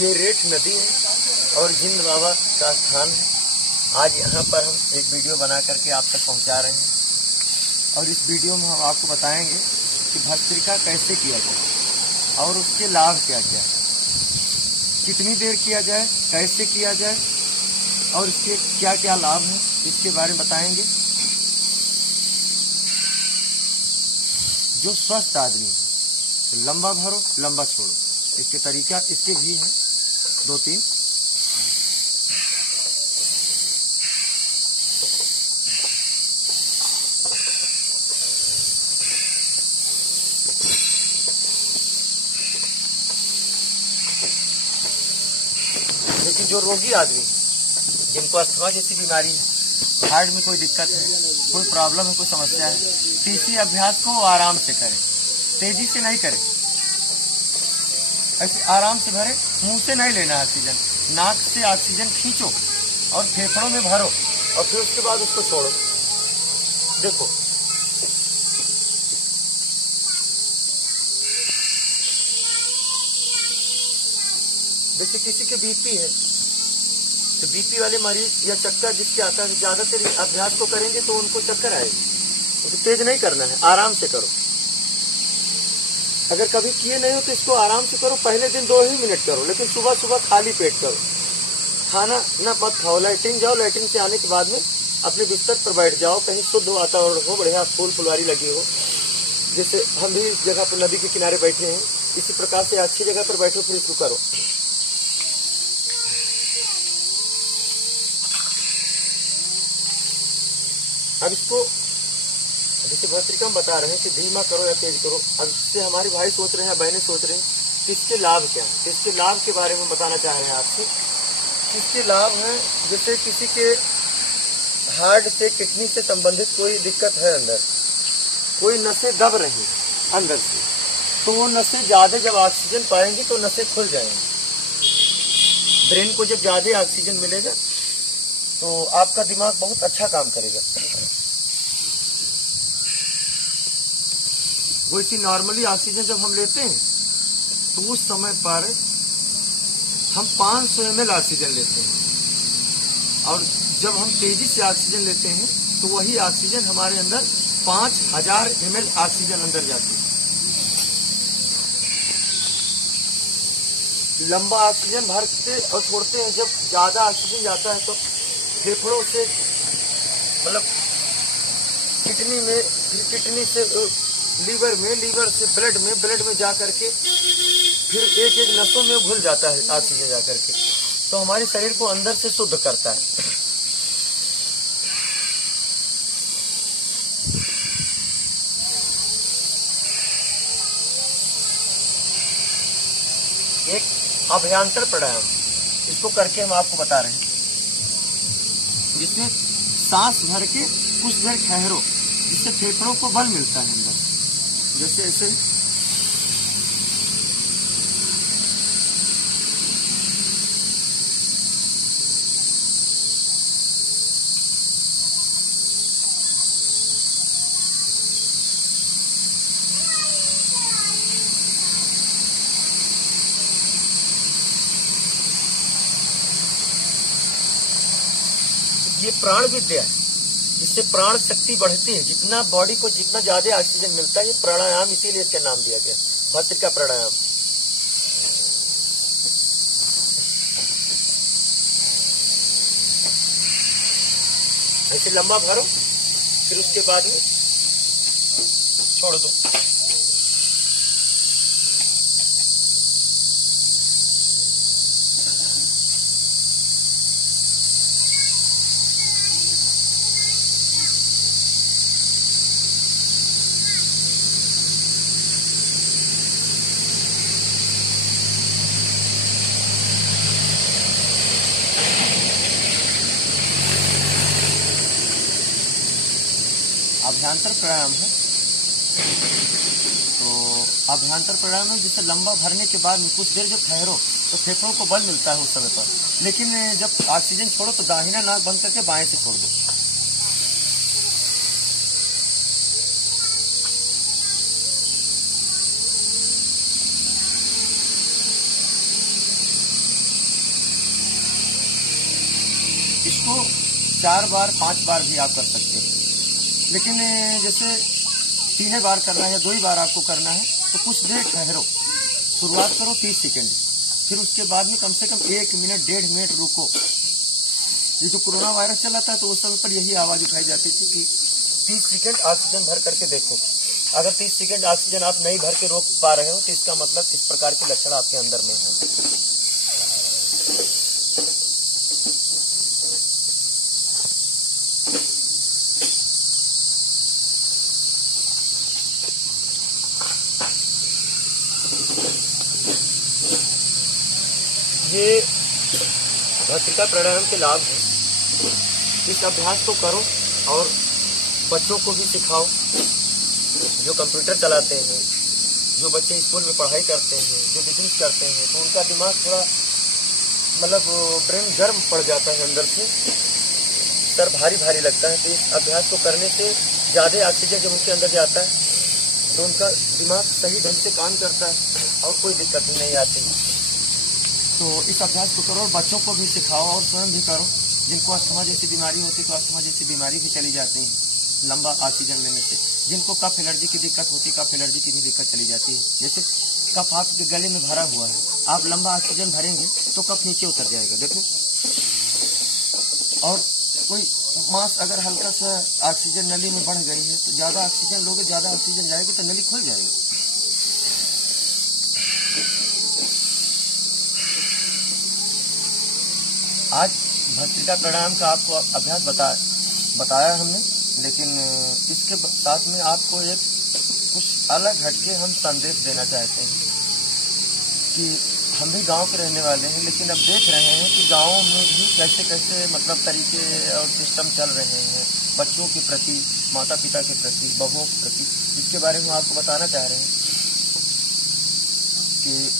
ये रेठ नदी है और जिंद बाबा का स्थान है। आज यहाँ पर हम एक वीडियो बना करके आप तक पहुँचा रहे हैं और इस वीडियो में हम आपको बताएंगे कि भस्त्रिका कैसे किया जाए और उसके लाभ क्या क्या है, कितनी देर किया जाए, कैसे किया जाए और इसके क्या क्या लाभ हैं, इसके बारे में बताएंगे। जो स्वस्थ आदमी है तो लंबा भरो लंबा छोड़ो, इसके तरीका इसके भी हैं 2-3। लेकिन जो रोगी आदमी जिनको अस्थमा जैसी बीमारी है, हार्ट में कोई दिक्कत है, कोई प्रॉब्लम है, कोई समस्या है, तो इसी अभ्यास को वो आराम से करें, तेजी से नहीं करें, ऐसे आराम से भरे। मुंह से नहीं लेना ऑक्सीजन, नाक से ऑक्सीजन खींचो और फेफड़ों में भरो और फिर उसके बाद उसको छोड़ो। देखो जैसे किसी के बीपी है तो बीपी वाले मरीज या चक्कर जिसके आता है, ज्यादातर अभ्यास को करेंगे तो उनको चक्कर आएगी। तो तेज नहीं करना है, आराम से करो। अगर कभी किए नहीं हो तो इसको आराम से करो। पहले दिन 2 ही मिनट करो, लेकिन सुबह सुबह खाली पेट करो। खाना ना मत खाओ, लैट्रिन जाओ, लैट्रिन से आने के बाद में अपने बिस्तर पर बैठ जाओ, कहीं शुद्ध वातावरण हो, बढ़िया फूल फुलवारी लगी हो। जैसे हम भी इस जगह पर नदी के किनारे बैठे हैं, इसी प्रकार से अच्छी जगह पर बैठो, फिर इसको करो। अब इसको जैसे भस्त्रिका हम बता रहे हैं कि धीमा करो या तेज करो। अब इससे हमारे भाई सोच रहे हैं, बहनें सोच रहे हैं कि इसके लाभ क्या हैं। तो इसके लाभ के बारे में बताना चाह रहे हैं आपसे। इसके लाभ हैं, जैसे किसी के हार्ट से, किडनी से संबंधित कोई दिक्कत है, अंदर कोई नसें दब रही अंदर से, तो वो नसें ज्यादा जब ऑक्सीजन पाएंगी तो नसें खुल जाएंगी। ब्रेन को जब ज्यादा ऑक्सीजन मिलेगा तो आपका दिमाग बहुत अच्छा काम करेगा। वैसे नॉर्मली ऑक्सीजन जब हम लेते हैं तो उस समय पर हम 500 ml ऑक्सीजन लेते हैं और जब हम तेजी से ऑक्सीजन लेते हैं तो वही ऑक्सीजन हमारे अंदर 5000 ml ऑक्सीजन अंदर जाती है। लंबा ऑक्सीजन भरते और छोड़ते हैं, जब ज्यादा ऑक्सीजन जाता है तो फेफड़ों से मतलब किडनी में, फिर किडनी से लीवर में, लीवर से ब्लड में जा करके फिर एक एक नसों में घुल जाता है ऑक्सीजन जा करके, तो हमारे शरीर को अंदर से शुद्ध करता है। एक अभ्यंतर प्राणायाम, इसको करके हम आपको बता रहे हैं, जिसमें सांस भर के कुछ देर ठहरो, जिससे फेफड़ों को बल मिलता है अंदर। जैसे ऐसे ये प्राण विद्या है, इससे प्राण शक्ति बढ़ती है। जितना बॉडी को जितना ज्यादा ऑक्सीजन मिलता है, ये प्राणायाम, इसीलिए इसका नाम दिया गया भस्त्रिका प्राणायाम। ऐसे लंबा भरो, फिर उसके बाद में छोड़ दो। अभ्यंतर प्राणायाम है, तो अभ्यंतर प्राणायाम है जिससे लंबा भरने के बाद में कुछ देर जब ठहरो तो फेफड़ों को बल मिलता है उस समय पर। लेकिन जब ऑक्सीजन छोड़ो तो दाहिना नाक बंद करके बाएं से छोड़ दो। 4 बार 5 बार भी आप कर सकते हैं। लेकिन जैसे 3 बार करना है या 2 ही बार आपको करना है तो कुछ देर ठहरो, शुरुआत करो 30 सेकेंड, फिर उसके बाद में कम से कम 1 मिनट 1.5 मिनट रुको। ये जो कोरोना वायरस चला था तो उस समय पर यही आवाज़ उठाई जाती थी कि 30 सेकेंड ऑक्सीजन भर करके देखो। अगर 30 सेकेंड ऑक्सीजन आप नहीं भर के रोक पा रहे हो तो इसका मतलब इस प्रकार के लक्षण आपके अंदर में है। ये भस्त्रिका प्राणायाम के लाभ हैं। इस अभ्यास को करो और बच्चों को भी सिखाओ। जो कंप्यूटर चलाते हैं, जो बच्चे स्कूल में पढ़ाई करते हैं, जो बिजनेस करते हैं, तो उनका दिमाग थोड़ा मतलब ब्रेन गर्म पड़ जाता है, अंदर से सर भारी भारी लगता है। तो इस अभ्यास को करने से ज़्यादा ऑक्सीजन जब उनके अंदर जाता है तो उनका दिमाग सही ढंग से काम करता है और कोई दिक्कत भी नहीं आती। तो इस अभ्यास को करो और बच्चों को भी सिखाओ और स्वयं भी करो। जिनको अस्थमा जैसी बीमारी होती है तो अस्थमा जैसी बीमारी भी चली जाती है लंबा ऑक्सीजन लेने से। जिनको कफ एलर्जी की दिक्कत होती है, कफ एलर्जी की भी दिक्कत चली जाती है। जैसे कफ आपके गले में भरा हुआ है, आप लंबा ऑक्सीजन भरेंगे तो कफ नीचे उतर जाएगा, देखो। और कोई मांस अगर हल्का सा ऑक्सीजन नली में बढ़ गई है तो ज़्यादा ऑक्सीजन लोगे, ज़्यादा ऑक्सीजन जाएगी तो नली खुल जाएगी। आज भस्त्रिका प्राणायाम का आपको अभ्यास बताया हमने, लेकिन इसके साथ में आपको एक कुछ अलग हटके हम संदेश देना चाहते हैं कि हम भी गांव के रहने वाले हैं, लेकिन अब देख रहे हैं कि गाँव में भी कैसे कैसे मतलब तरीके और सिस्टम चल रहे हैं बच्चों के प्रति, माता पिता के प्रति, बहुओं के प्रति। इसके बारे में आपको बताना चाह रहे हैं कि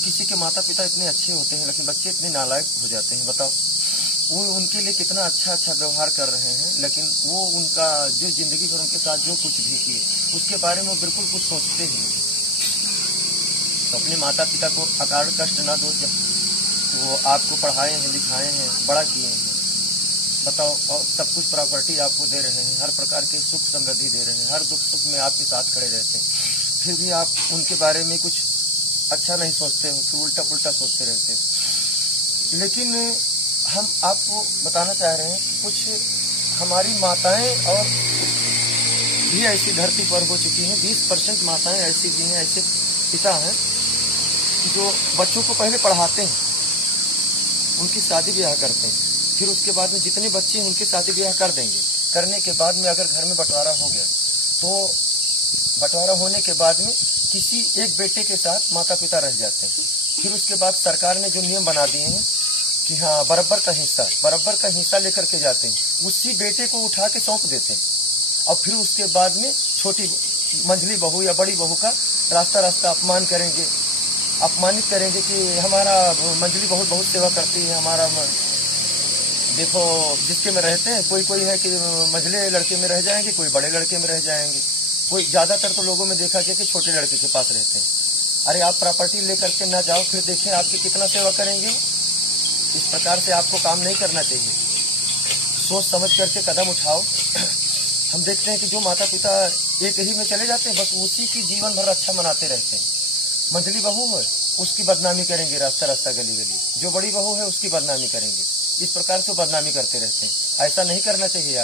किसी के माता पिता इतने अच्छे होते हैं लेकिन बच्चे इतने नालायक हो जाते हैं। बताओ, वो उनके लिए कितना अच्छा व्यवहार कर रहे हैं, लेकिन वो उनका जो जिंदगी भर उनके साथ जो कुछ भी किए उसके बारे में वो बिल्कुल कुछ सोचते ही नहीं। तो अपने माता पिता को अकारण कष्ट ना दो, जब वो आपको पढ़ाए हैं, लिखाए हैं, बड़ा किए हैं। बताओ, और सब कुछ प्रॉपर्टी आपको दे रहे हैं, हर प्रकार के सुख समृद्धि दे रहे हैं, हर दुख सुख में आपके साथ खड़े रहते हैं, फिर भी आप उनके बारे में कुछ अच्छा नहीं सोचते हो, फिर उल्टा पुल्टा सोचते रहते हैं। लेकिन हम आपको बताना चाह रहे हैं कि कुछ हमारी माताएं और भी ऐसी धरती पर हो चुकी हैं। 20% माताएं ऐसी भी हैं, ऐसे पिता हैं जो बच्चों को पहले पढ़ाते हैं, उनकी शादी ब्याह करते हैं, फिर उसके बाद में जितने बच्चे हैं उनकी शादी ब्याह कर देंगे। करने के बाद में अगर घर में बंटवारा हो गया तो बंटवारा होने के बाद में किसी एक बेटे के साथ माता पिता रह जाते हैं। फिर उसके बाद सरकार ने जो नियम बना दिए हैं कि हाँ बराबर का हिस्सा लेकर के जाते हैं, उसी बेटे को उठा के सौंप देते हैं। और फिर उसके बाद में छोटी मंझली बहू या बड़ी बहू का रास्ता अपमानित करेंगे कि हमारा मंझली बहू बहुत सेवा करती है, हमारा देखो जिसके में रहते हैं, कोई है कि मंझले लड़के में रह जाएंगे, कोई बड़े लड़के में रह जाएंगे, कोई ज़्यादातर तो लोगों में देखा गया कि छोटे लड़के के पास रहते हैं। अरे आप प्रॉपर्टी लेकर के ना जाओ, फिर देखें आपकी कितना सेवा करेंगे। इस प्रकार से आपको काम नहीं करना चाहिए, सोच समझ करके कदम उठाओ। हम देखते हैं कि जो माता पिता एक ही में चले जाते हैं, बस उसी की जीवन भर अच्छा मनाते रहते हैं। मंझली बहू है उसकी बदनामी करेंगे, रास्ता गली गली, जो बड़ी बहू है उसकी बदनामी करेंगे। इस प्रकार से बदनामी करते रहते हैं। ऐसा नहीं करना चाहिए।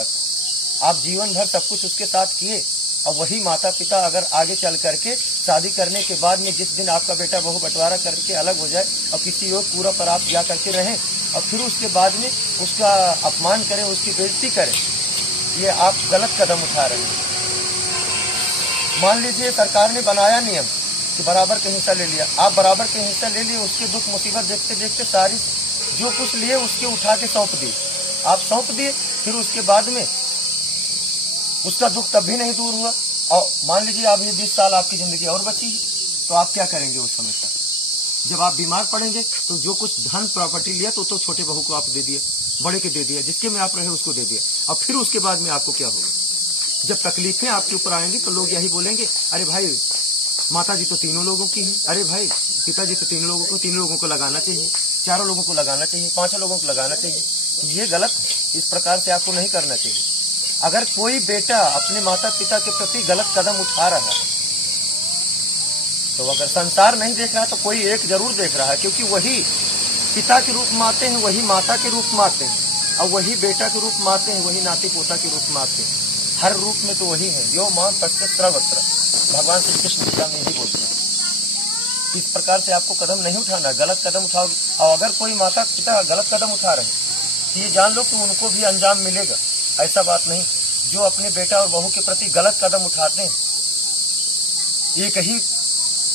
आप जीवन भर सब कुछ उसके साथ किए, और वही माता पिता अगर आगे चल करके शादी करने के बाद में जिस दिन आपका बेटा बहू बंटवारा करके अलग हो जाए और किसी और पूरा पर आप जा करके रहें और फिर उसके बाद में उसका अपमान करें, उसकी बेइज्जती करें, ये आप गलत कदम उठा रहे हैं। मान लीजिए सरकार ने बनाया नियम कि बराबर का हिस्सा ले लिया, आप बराबर का हिस्सा ले लिए, उसके दुख मुसीबत देखते देखते सारी जो कुछ लिए उसके उठा के सौंप दिए, आप सौंप दिए, फिर उसके बाद में उसका दुख तब भी नहीं दूर हुआ। और मान लीजिए आप ये 20 साल आपकी जिंदगी और बची है, तो आप क्या करेंगे उस समय तक? जब आप बीमार पड़ेंगे तो जो कुछ धन प्रॉपर्टी लिया तो छोटे बहू को आप दे दिया, बड़े के दे दिया, जिसके में आप रहे उसको दे दिया, और फिर उसके बाद में आपको क्या होगा? जब तकलीफें आपके ऊपर आएंगी तो लोग यही बोलेंगे, अरे भाई माता जी तो तीनों लोगों की है, अरे भाई पिताजी तो तीनों लोगों को लगाना चाहिए, 4 लोगों को लगाना चाहिए, 5 लोगों को लगाना चाहिए। ये गलत है। इस प्रकार से आपको नहीं करना चाहिए। अगर कोई बेटा अपने माता पिता के प्रति गलत कदम उठा रहा है, तो अगर संसार नहीं देख रहा तो कोई एक जरूर देख रहा है, क्योंकि वही पिता के रूप में आते हैं, वही माता के रूप में आते हैं, और वही बेटा के रूप में आते हैं, वही नाती पोता के रूप में आते हैं। हर रूप में तो वही है। यो मां पश्चित सर्वत्र, भगवान श्री कृष्ण गीता में यही बोलते हैं। इस प्रकार से आपको कदम नहीं उठाना, गलत कदम उठाओगे। और अगर कोई माता पिता गलत कदम उठा रहे हैं तो ये जान लो कि उनको भी अंजाम मिलेगा। ऐसा बात नहीं, जो अपने बेटा और बहू के प्रति गलत कदम उठाते हैं, एक ही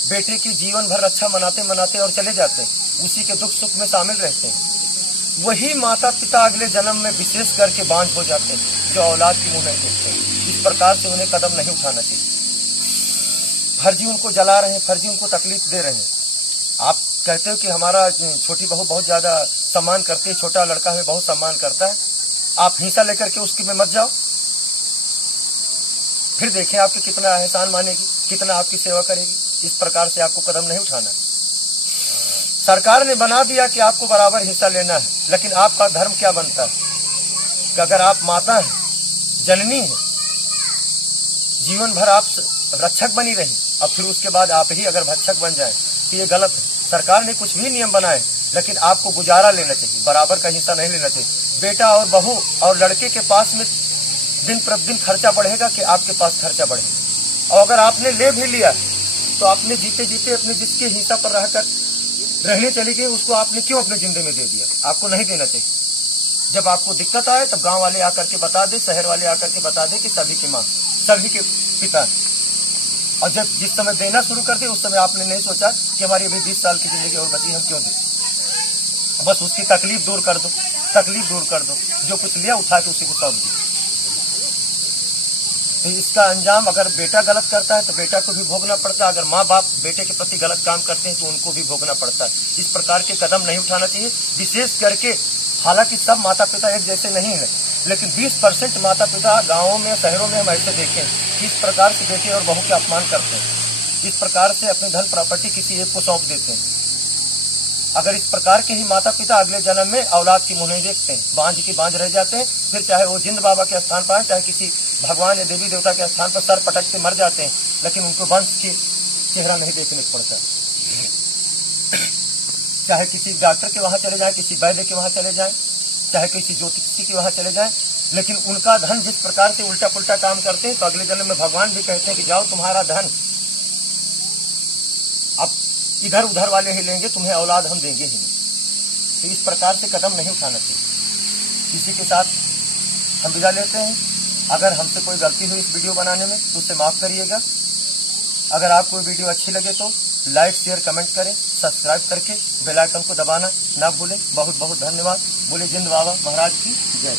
बेटे की जीवन भर रक्षा मनाते मनाते और चले जाते हैं, उसी के दुख सुख में शामिल रहते हैं, वही माता पिता अगले जन्म में विशेष करके बांझ हो जाते हैं, जो औलाद की मुंह नहीं देखते हैं। इस प्रकार से उन्हें कदम नहीं उठाना चाहिए। फर्जी उनको जला रहे हैं, फर्जी उनको तकलीफ दे रहे हैं। आप कहते हो कि हमारा छोटी बहू बहुत ज्यादा सम्मान करती है, छोटा लड़का हमें बहुत सम्मान करता है, आप हिंसा लेकर के उसकी में मत जाओ, फिर देखें आपके कितना एहसान मानेगी, कितना आपकी सेवा करेगी। इस प्रकार से आपको कदम नहीं उठाना। सरकार ने बना दिया कि आपको बराबर हिस्सा लेना है, लेकिन आपका धर्म क्या बनता है कि अगर आप माता हैं, जननी है, जीवन भर आप रक्षक बनी रही और फिर उसके बाद आप ही अगर भक्षक बन जाए तो ये गलत है। सरकार ने कुछ भी नियम बनाए, लेकिन आपको गुजारा लेना चाहिए, बराबर का हिस्सा नहीं लेना चाहिए। बेटा और बहू और लड़के के पास में दिन प्रतिदिन खर्चा बढ़ेगा कि आपके पास खर्चा बढ़ेगा। और अगर आपने ले भी लिया तो आपने जीते जीते अपने जिसके हिस्सा पर रहकर रहने चली गई, उसको आपने क्यों अपने जिंदे में दे दिया? आपको नहीं देना चाहिए। जब आपको दिक्कत आए तब गांव वाले आकर के बता दे, शहर वाले आकर के बता दे कि सभी की मां, सभी के पिता। और जब जिस समय देना शुरू कर दे उस समय आपने नहीं सोचा कि हमारी अभी 20 साल की जिंदगी और बची, हम क्यों दें। बस उसकी तकलीफ दूर कर दो, तकलीफ दूर कर दो, जो कुछ लिया उठा के उसी को सौंप दो। तो इसका अंजाम अगर बेटा गलत करता है तो बेटा को भी भोगना पड़ता है, अगर माँ बाप बेटे के प्रति गलत काम करते हैं तो उनको भी भोगना पड़ता है। इस प्रकार के कदम नहीं उठाना चाहिए। विशेष करके, हालांकि सब माता पिता एक जैसे नहीं है, लेकिन 20% माता पिता गाँवों में, शहरों में हम ऐसे देखें कि इस प्रकार से बेटे और बहू के अपमान करते हैं, इस प्रकार से अपनी धन प्रॉपर्टी किसी एक को सौंप देते हैं। अगर इस प्रकार के ही माता पिता अगले जन्म में औलाद की मुंह नहीं देखते हैं, बांझ की बांझ रह जाते हैं, फिर चाहे वो जिंद बाबा के स्थान पर, चाहे किसी भगवान या देवी देवता के स्थान पर सर पटक के मर जाते हैं, लेकिन उनको वंश की चेहरा नहीं देखने को पड़ता। चाहे किसी डॉक्टर के वहां चले जाए, किसी वैद्य के वहां चले जाए, चाहे किसी ज्योतिषी के वहां चले जाए, लेकिन उनका धन जिस प्रकार से उल्टा पुल्टा काम करते हैं, तो अगले जन्म में भगवान भी कहते हैं कि जाओ, तुम्हारा धन अब इधर उधर वाले ही लेंगे, तुम्हें औलाद हम देंगे ही नहीं। तो इस प्रकार से कदम नहीं उठाना चाहिए। इसी के साथ हम विदा लेते हैं। अगर हमसे कोई गलती हुई इस वीडियो बनाने में तो उसे माफ करिएगा। अगर आपको वीडियो अच्छी लगे तो लाइक शेयर कमेंट करें, सब्सक्राइब करके बेल आइकन को दबाना ना भूलें। बहुत बहुत धन्यवाद। बोले जिंद बाबा महाराज की जय।